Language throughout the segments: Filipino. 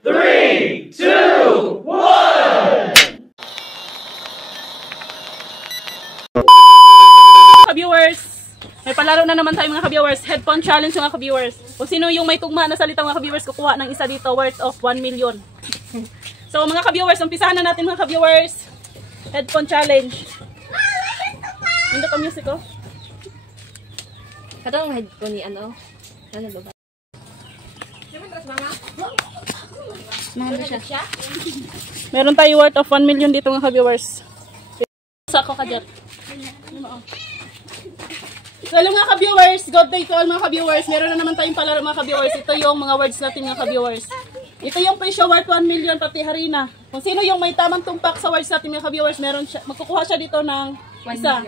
3, 2, 1! Ka-viewers, may palaro na naman tayo mga ka-viewers. Headphone challenge mga ka-viewers. Kung sino yung may tugma na salita mga ka-viewers, kukuha ng isa dito worth of 1 million. So mga ka-viewers, umpisahan na natin mga ka-viewers. Headphone challenge. Hindi ka music oh. Katong headphone ni ano? Ano ba? Mama siya. Meron tayo worth of 1 million dito mga ka-viewers. Sa ako ka dyan. So hello mga ka-viewers, good day to all mga ka-viewers. Meron na naman tayong palaro mga ka-viewers. Ito yung mga words natin mga ka-viewers. Ito yung presyo worth 1 million pati harina. Kung sino yung may tamang tumpak sa words natin mga ka-viewers, magkukuha siya dito ng isa.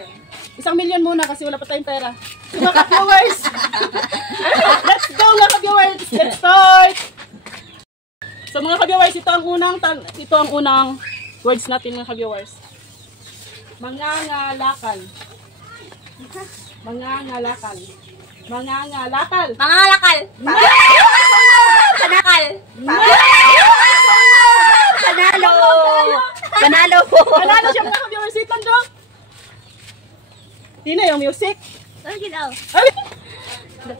1 million muna kasi wala pa tayong pera. So mga ka-viewers, let's go mga ka-viewers, let's start! So mga ka-viewers, ito ang unang words natin mga ka-viewers. Mangangalakal. Mangangalakal. Mangangalakal. Mangalakal. Kanakal. Panalo. Panalo po. Panalo siya mga ka-viewers. Itan dong. Di na yung music. Lagi daw. Ay! Lo.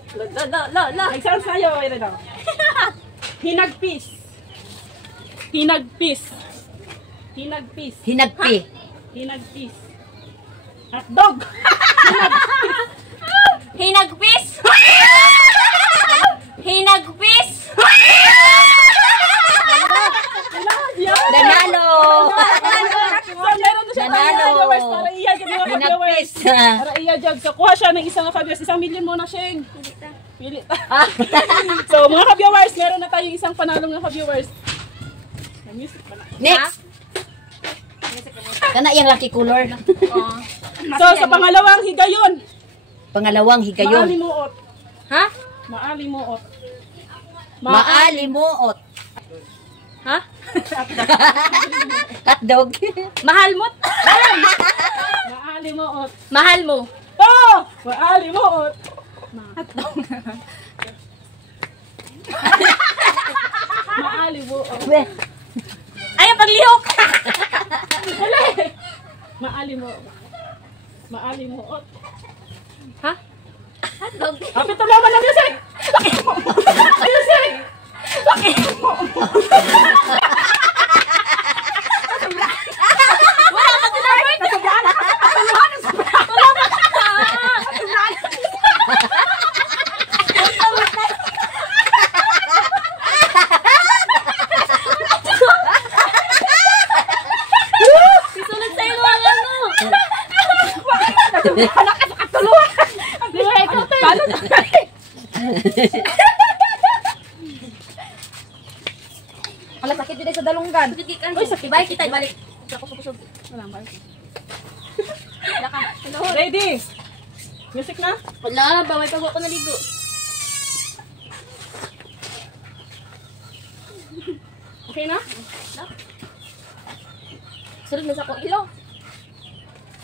Nag-sounds kayo. Ito daw. Hinagpis. Hinagpis. Hinagpis. Hinagpi. Hinagpis. Hotdog. Hinagpis. Hinagpis. Danalo. Danalo. Para iya dyan mga ka-viewers. Para iya dyan. So, kuha siya ng isang ka-viewers. 1 million muna, Sheng. Pilit. So, mga ka-viewers, meron na tayong isang panalo mga ka-viewers. Next. Kana yung lucky color. So, sa pangalawang higayon. Pangalawang higayon. Maalimuot. Ha? Maalimuot. Maalimuot. Ha? Hotdog. Mahalmot. Maalimuot. Mahal mo. Oh! Maalimuot. Hotdog. Maalimuot. Ayaw paglihok. Maalimuot. Maalimuot. Ha? Hotdog. Kapit na naman ang music! Music! Wala pa tinawag. Sisunod sa'yo mga ano. Nakakatuluan! Di ba ikaw tayo? Paano tayo? Alam, sakit din sa dalunggan. Uy, sakit. Ibalik kita, ibalik. Kusog. Wala ba? Ready? Music na? Wala, bawal pag ako naligo. Okay na? Sunod na sa ko ilo.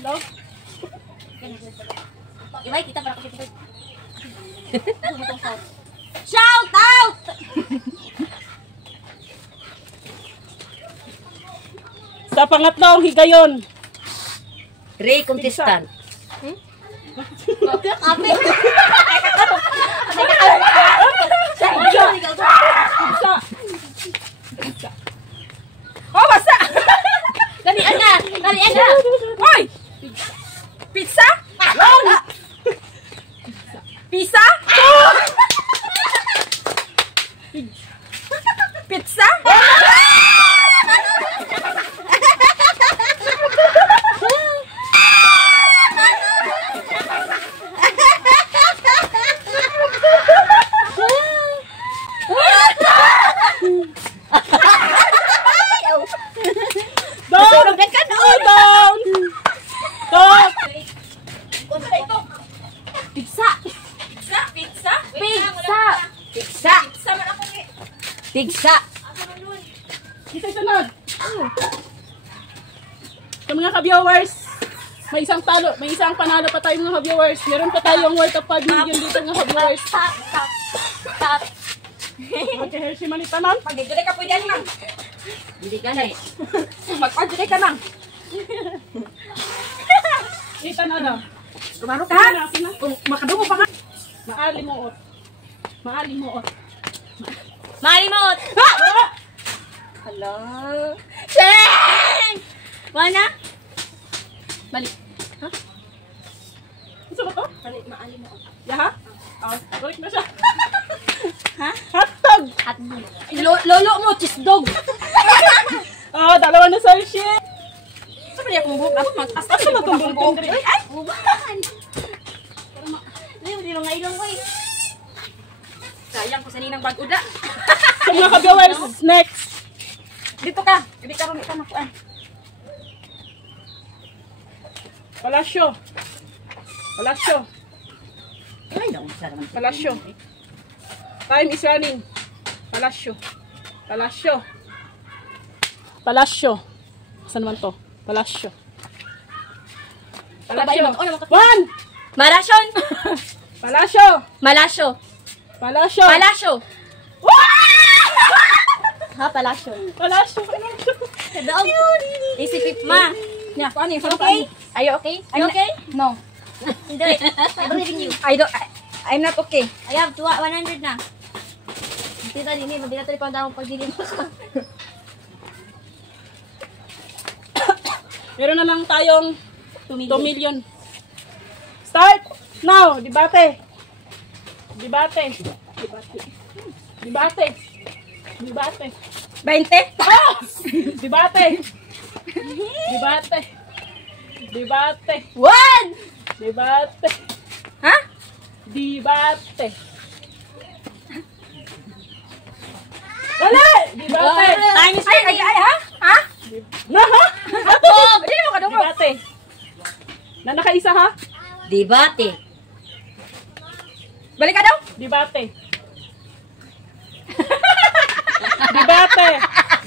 Hello? Ibalik kita para kasi kita. Shout out! Sa pangatlong higayon. Ray contestant. Kape. Pizza. Pizza. Oh, basta! Dalian na! Dalian na! Hoy! Pizza? Long! Pizza? Pizza? Sunog na ka noon! Down! Down! Pizza! Pizza? Pizza? Pizza! Pizza! Pizza man ako ni. Pizza! Kita sunod. Sa mga ka-viewers, may isang panalo pa tayo mga ka-viewers. Meron pa tayong worth of 5 million dito mga ka-viewers. Tap! Okay, Hershey manita man. Pag dito ka pwede nang. Hindi ka na. Magpa-dito ka nang. Kita na daw. Kumaro ka ha? Kung makadungo pa ka. Maalimuot. Maalimuot. Malimot! Hello? Sheng! Mana? Balik. Ha? Gusto mo to? Balik, malimot. Yaha? Oh, balik na siya. Ha? Hotdog! Hotdog. Lolo mo, cheese dog. Oh, dalawa na sa Hershey. Sabi niya kung buhok ako, magtas na Asa na itong bulkan diri? Ay! Bubahan! Hindi mo nga ilong ko eh. Sayang ko sa ninang bag-uda. So mga ka-viewers, next. Dito ka. Hindi ka rin ikaw nakuan. Palasyo. Palasyo. Ay, daw siya naman. Palasyo. Time is running. Palasyo. Palasyo. Palasyo. Saan naman to? Palasyo. Palasyo. One! Malasyon! Palasyo. Malasyo. Palasyo. Palasyo. Ha, palasyo. Palasyo. Daog. Isipit ma. Yeah, ano yung okay? Are you okay? Are you okay? No. Do it. I believe in you. I'm not okay. I have 100 na. Tita din eh, mabila tayo pang daong pagdilim mo ka. Meron na lang tayong 2 2 million. Start! Now! Debate! Debate! Debate! Debate! Debate! 20? Ah! Debate! Debate! Debate! 1! Debate! Ha? Debate! Wala! Debate! Time is running. Ay, ha? Ha? Na ha? Ako! Hindi mo kadungo. Debate! Na nakaisa ha? Debate. Balik ka daw? Debate! Debate!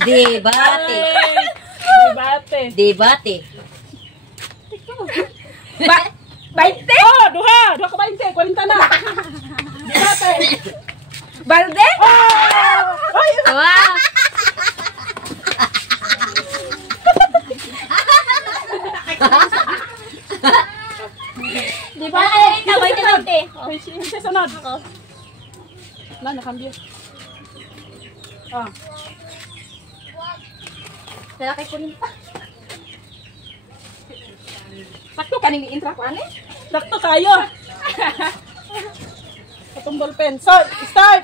Debate. Debate! Debate. 20? Oh, duha! Duha ka 20, 40 na! Debate! Balde? Oh! Ay! Wow! Di ba? Ito, 20. Okay, sige, sunod. Na, nakambyo. Ah, Lalaki ko rin pa. Sakto ka nang i-intra ko, ane? sakto tayo. Itong ballpen. So, start!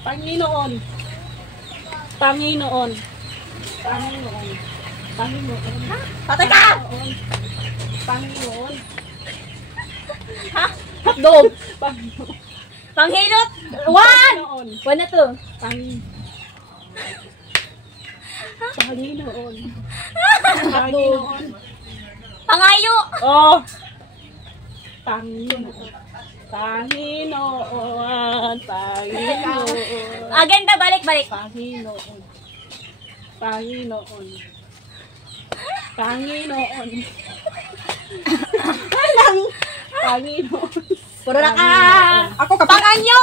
Panginoon. Panginoon. Panginoon. Panginoon. Patay ka! Panginoon. Ha? Hotdog! Panginoon. Panghilot! 1! Panginoon. 1 na to. Panginoon. Panginoon. Pangayo! Oh. Panginoon. Panginoon. Panginoon. Agenda, balik. Panginoon. Panginoon. Panginoon. Panginoon. Puro na ka! Ako kapanganyo!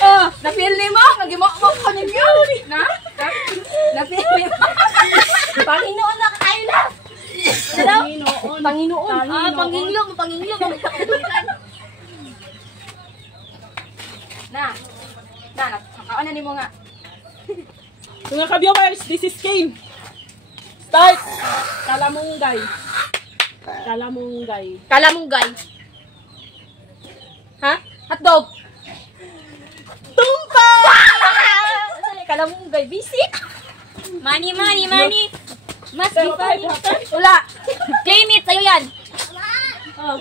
Oh, na-feel ni mo? Nag-imok-mok ko ninyo? Na? Na-feel ni mo? Panginoon na kayo na! Panginoon. Panginoon. Ah, Panginoon. Na, nakaon ni mo nga. Mga ka-viewers, this is game. Start. Kalamunggay. Kalamunggay. Kalamunggay. Ha? Hotdog. Tumpa! Kalamunggay. Bisik. Money. Mas Tayo, money. tayo. Wala. Claim it. Sa'yo yan. Oh,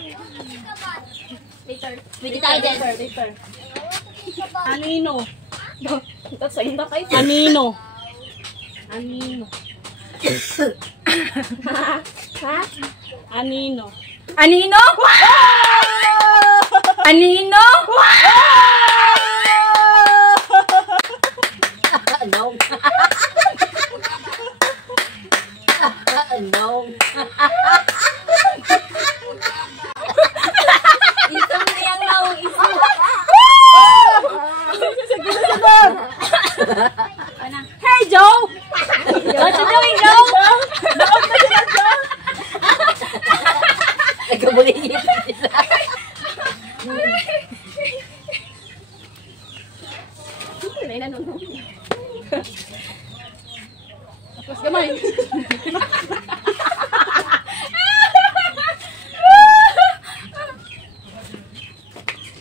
Later. Pwede tayo din. later. Anino. Ito sa inyo kayo. Anino. Anino. Ha? Anino. Anino? Anino? No. na. Hey, Joe! What you doing, Joe? Naon na sila, Joe. Nagkabuligid sila. Tapos gamay.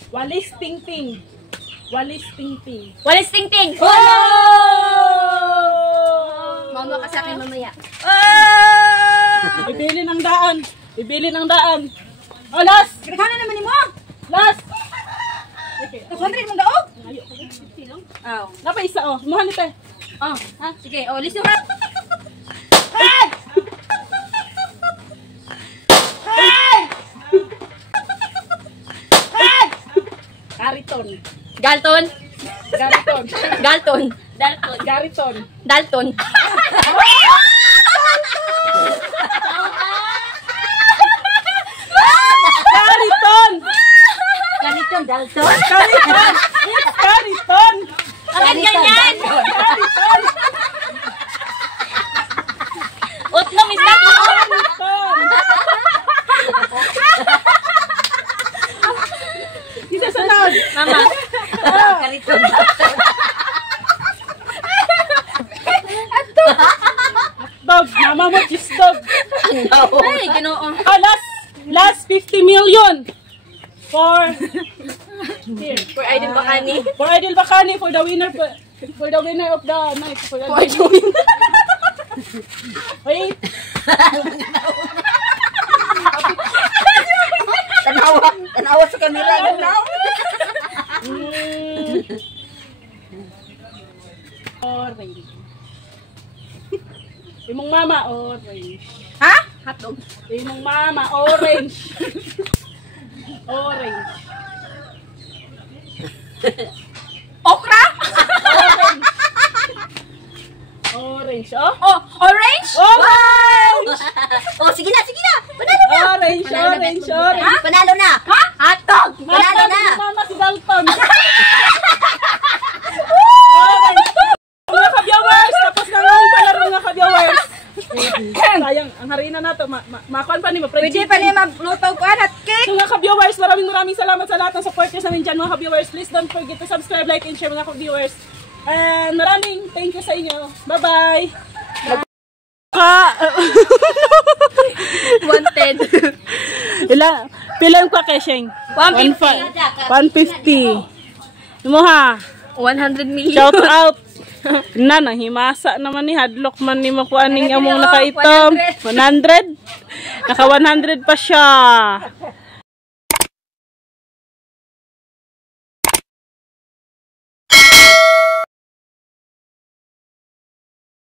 Walis ting-ting. Walis ting-ting. Walis ting-ting! Oh! Mama ka sa akin mamaya. Bibili ng daan. Bibili ng daan. Oh, last! Kaya naman ni mo! Last! 200 mong daog? Oh. Napa isa, oh. Muhan nito eh. Oh, ha? Sige, oh, listen ka. Gariton. Galton. Gariton. Galton. Dalton. Gariton. Dalton. Gariton! Galiton, Dalton. Gariton! It's Gariton! Ang ganyan! Gariton! Utlong is not Gariton! Isa sunod! Mama. Galiton. Dog! Mama mo, just dog! Ay, ginoo. Oh, last 50 million! For Idol ba kani? For Idol Bacani, for the winner of the night. For the Wait. Tanawa sa kamera. Orange. Imong mama, orange. Ha? Hotdog. Imong mama, orange. Orange. Okra? Orange, oh? Oh, orange? Orange! Oh, sige na, sige na. Panalo na. Orange, orange, orange. Ha? Panalo na. Ha? Hotdog. Panalo na. Mama si Dalton. Mga ka-viewers, tapos na nga yung palaro mga ka-viewers. Sayang, ang harina na to. Makuan pa ni mo. Pwede pa niya magluto ko at cake. So mga ka-viewers, maraming salamat sa lahat ng supporters namin dyan mga ka-viewers. Please don't forget to subscribe, like, and share mga ka-viewers. And maraming thank you sa inyo. Bye-bye! Wanted. Pila yung kakesheng? 150. Mo ha? 100 million. Shout out! Na, himasa naman ni hadlok man ni makuha ning among nakaitom. 100? Naka 100 pa siya.